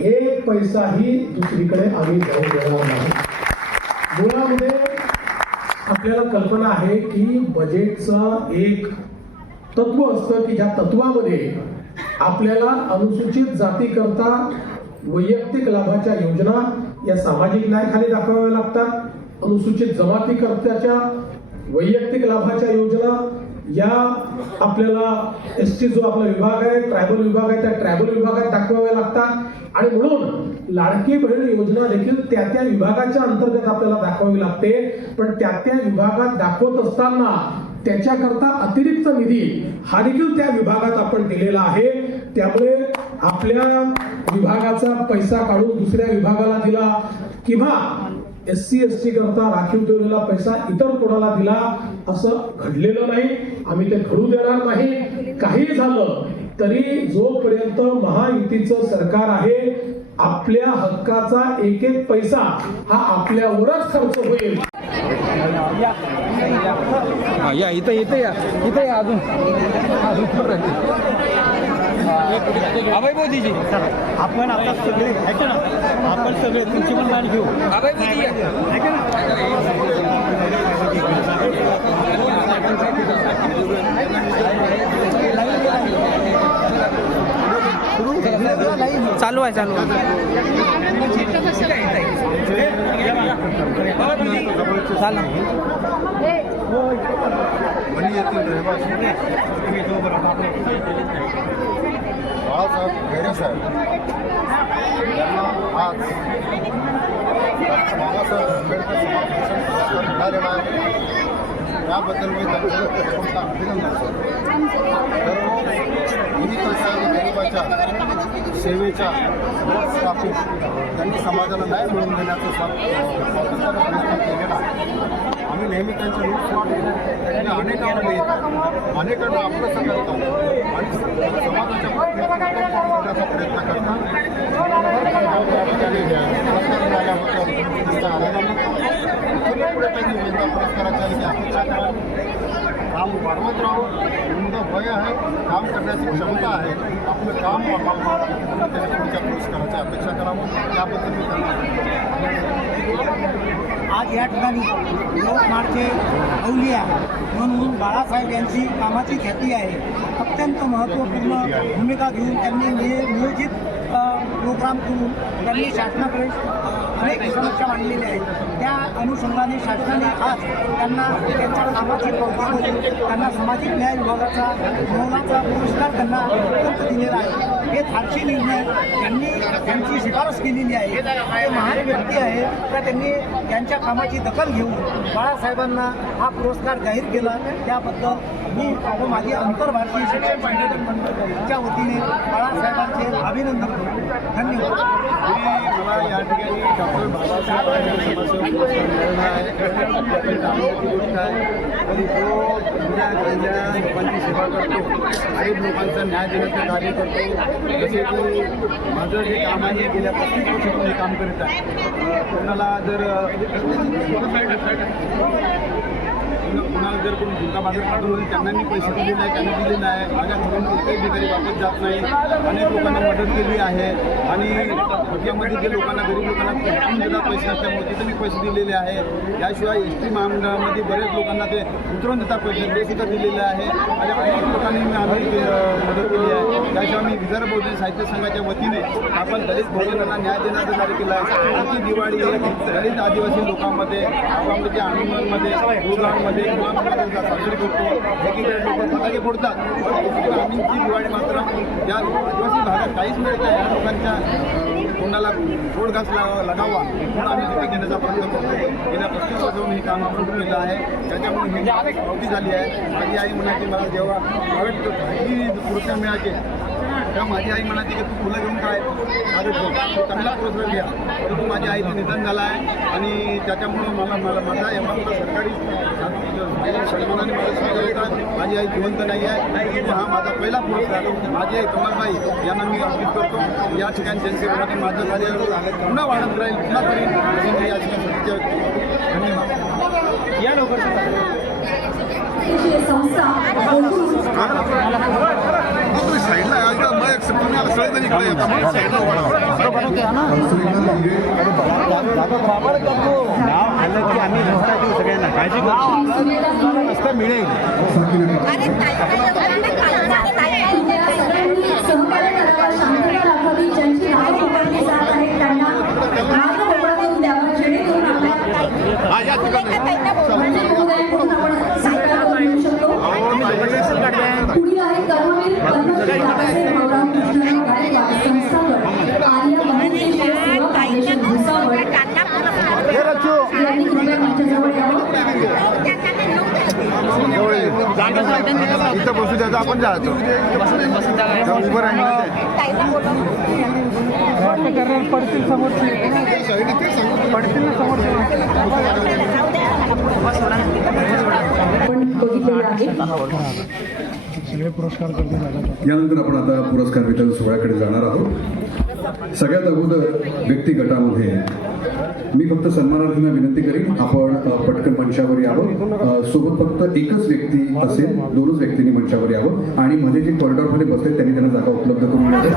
एक पैसाही दुसरीकडे आम्ही जाऊ देणार नाही. मुळामध्ये आपल्याला कल्पना आहे की बजेटचं एक तत्व असतं की ज्या तत्वामध्ये आपल्याला अनुसूचित जातीकरता वैयक्तिक लाभाच्या योजना या सामाजिक न्यायाखाली दाखवाव्या लागतात. अनुसूचित जमातीकर्त्याच्या वैयक्तिक लाभाच्या योजना या आपल्याला एस टी जो आपला विभाग आहे ट्रायबल विभाग आहे त्या ट्रायबल विभागात दाखवाव्या लागतात. आणि म्हणून लाडकी बहीण योजना देखील त्या त्या विभागाच्या अंतर्गत आपल्याला दाखवावी लागते. पण त्या त्या विभागात दाखवत असताना त्याच्याकरता अतिरिक्त निधी हा देखील त्या विभागात आपण दिलेला आहे. त्यामुळे आपल्या विभागाचा पैसा काढून दुसऱ्या विभागाला दिला किंवा एस सी एस टी करता राखीव ठेवलेला पैसा इतर कोणाला दिला असं घडलेलं नाही. आम्ही ते घडू देणार नाही. काही झालं तरी जोपर्यंत महायुतीचं सरकार आहे आपल्या हक्काचा एक एक पैसा हा आपल्यावरच खर्च होईल. या इथं इथं या इथं या अजून. अजून अभय मोदीजी. आपण आता सगळे ऐका ना? आपण सगळे तुमची पण मान घेऊ. अभय मोदी ऐका ना? चालू आहे चालू आहे. चालू. बाळासाहेब खैरे साहेब. यांना आज बाबासाहेब आंबेडकर समाज पुरस्कार मिळालेला आहे. त्याबद्दल मी त्यांचं प्रथमतः अभिनंदन करतो. दररोज आणि गरिबाच्या सेवेच्या स्थापित त्यांनी समाजाला न्याय मिळवून देण्याचा स्वातंत्र्य प्रयत्न केलेला आहे आम्ही नेहमी त्यांचे रूप त्यांनी अनेकांना येतात अनेकांना आपलंसं करतात. आणि समाजाच्या करण्याचा प्रयत्न करतात. या आनंद इथून पुढे त्यांनी यंदा पुरस्काराच्या अपेक्षा करावी काम वाढवत राहू तुमचं वय आहे काम करण्याची क्षमता आहे. आपलं काम वाढवावं आणि त्यांनी पुढच्या पुरस्काराची अपेक्षा करावं. त्याबद्दल मी त्यांना आज या ठिकाणी लोकमाडचे अवलिया म्हणून बाळासाहेब यांची कामाची ख्याती आहे. अत्यंत महत्त्वपूर्ण भूमिका घेऊन त्यांनी नियोजित प्रोग्राम करून त्यांनी शासनाकडे अनेक समस्या मांडलेल्या आहेत. त्या अनुषंगाने शासनाने आज त्यांना त्यांच्या कामाची पावती त्यांना सामाजिक न्याय विभागाचा मोलाचा पुरस्कार त्यांना उपलब्ध दिलेला आहे. हे फारसे निर्णय त्यांनी त्यांची शिफारस केलेली आहे. ते महान व्यक्ती आहे. तर त्यांनी त्यांच्या कामाची दखल घेऊन बाळासाहेबांना हा पुरस्कार जाहीर केला. त्याबद्दल मी व माझी आंतर भारतीय शिक्षण पर्यटन मंडळाच्या वतीने बाळासाहेबांचे अभिनंदन करतो. धन्यवाद. मला या ठिकाणी आहे आणि तो दुनिया लोकांची सेवा करतो गरीब लोकांचा न्याय देण्याचं कार्य करतो जसे की माझं जे काम आहे गेल्या पस्तीस वर्षातून हे काम करीत आहे कोणाला जर कुणाला जर कोणी झुणका बाजार पाठवून त्यांना मी पैसे दिले नाही त्यांनी दिले नाही. माझ्या घरून कोणत्याही ठिकाणी वापस जात नाही. अनेक लोकांना मदत केली आहे. आणि खटल्यामध्ये जे लोकांना गरीब लोकांना भेटून देतात पैसे असल्यामुळे तिथे मी पैसे दिलेले आहे. याशिवाय एस टी महामंडळामध्ये बरेच लोकांना ते उतरून देतात पैसे ते सुद्धा दिलेले आहे. आणि अनेक लोकांनी मी आम्ही मदत केली आहे. त्याशिवाय मी विदर्भ बहुजन साहित्य संघाच्या वतीने आपण दलित बहुजनांना न्याय देण्याचा कार्य केला आहे. दिवाळी दलित आदिवासी लोकांमध्ये आपामध्ये अंडमानमध्ये गुजरातमध्ये साजरी करतो. एकीकडे लोक फटाके फोडतात. पण दिवाळी मात्र या आदिवासी भागात काहीच मिळत नाही. या लोकांच्या कोणाला गोड घास लगावा म्हणून आम्ही तिथे घेण्याचा प्रयत्न करतो. गेल्या पस्तीस वर्षाहून हे काम आपण केलेलं आहे. त्याच्यामुळे ही पावती झाली आहे. माझी आई म्हणायची मला जेव्हा प्रायव्हेट ही पुरस्कार मिळायचे. तेव्हा माझी आई म्हणाली की तू फुलं घेऊन काय? तू चांगला पुरस्कार घ्या. परंतु माझ्या आईचं निधन झालं आहे आणि त्याच्यामुळं मला मला माझा एवढा मोठा सरकारी सन्मानाने मला स्वीकार माझी आई जिवंत नाही आहे. हा माझा पहिला पुरस्कार माझी आई कमलबाई यांना मी अर्पित करतो. या ठिकाणी जनसेवेसाठी माझं कार्य पुन्हा वाढत राहील पुन्हा करीन. या ठिकाणी धन्यवाद. कृपया सगळ्यांनी सहकार्य करावं शांतता राखावी ज्यांची नावं पुकारली त्यांना इथं बसू द्यायचं आपण जायचं उभं राहिलं. पडतील समोरची. पडतील ना यानंतर आपण आता पुरस्कार वितरण सोहळ्याकडे जाणार आहोत. सगळ्यात अगोदर व्यक्ती गटामध्ये मी फक्त सन्मानार्थींना विनंती करीन. आपण पटकन मंचावर यावं. सोबत फक्त एकच व्यक्ती असेल दोनच व्यक्तींनी मंचावर यावं. आणि मध्ये जे कॉरिडॉरमध्ये बसले त्यांनी त्यांना जागा उपलब्ध करून द्यावे.